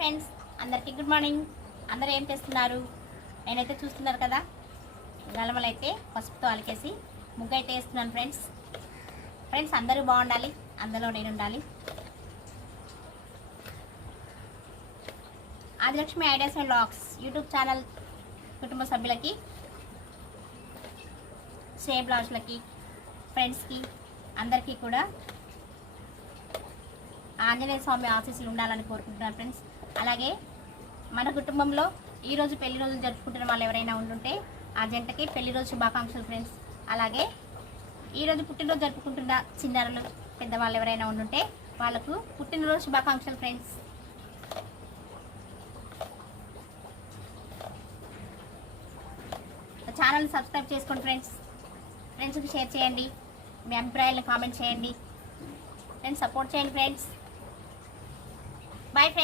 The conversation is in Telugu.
ఫ్రెండ్స్, అందరికీ గుడ్ మార్నింగ్. అందరూ ఏం చేస్తున్నారు? నేనైతే చూస్తున్నారు కదా, గలమలైతే పసుపుతో అలికేసి ముగ్గు అయితే వేస్తున్నాను ఫ్రెండ్స్ అందరూ బాగుండాలి, అందులో నేను ఉండాలి. Adilakshmi ideas and logs YouTube channel కుటుంబ సభ్యులకి, సేమ్ బ్లౌజ్లకి, ఫ్రెండ్స్కి అందరికీ కూడా ఆంజనేయ స్వామి ఆశీస్సులు ఉండాలని కోరుకుంటున్నాను ఫ్రెండ్స్. అలాగే మన కుటుంబంలో ఈరోజు పెళ్లి రోజులు జరుపుకుంటున్న వాళ్ళు ఎవరైనా ఉండుంటే ఆ జంటకి పెళ్లి రోజు శుభాకాంక్షలు ఫ్రెండ్స్. అలాగే ఈరోజు పుట్టినరోజు జరుపుకుంటున్న చిన్నారులు పెద్దవాళ్ళు ఎవరైనా ఉండుంటే వాళ్ళకు పుట్టినరోజు శుభాకాంక్షలు ఫ్రెండ్స్. ఛానల్ని సబ్స్క్రైబ్ చేసుకోండి ఫ్రెండ్స్కి షేర్ చేయండి, మీ అభిప్రాయాలను కామెంట్ చేయండి ఫ్రెండ్స్, సపోర్ట్ చేయండి ఫ్రెండ్స్. Bye friends.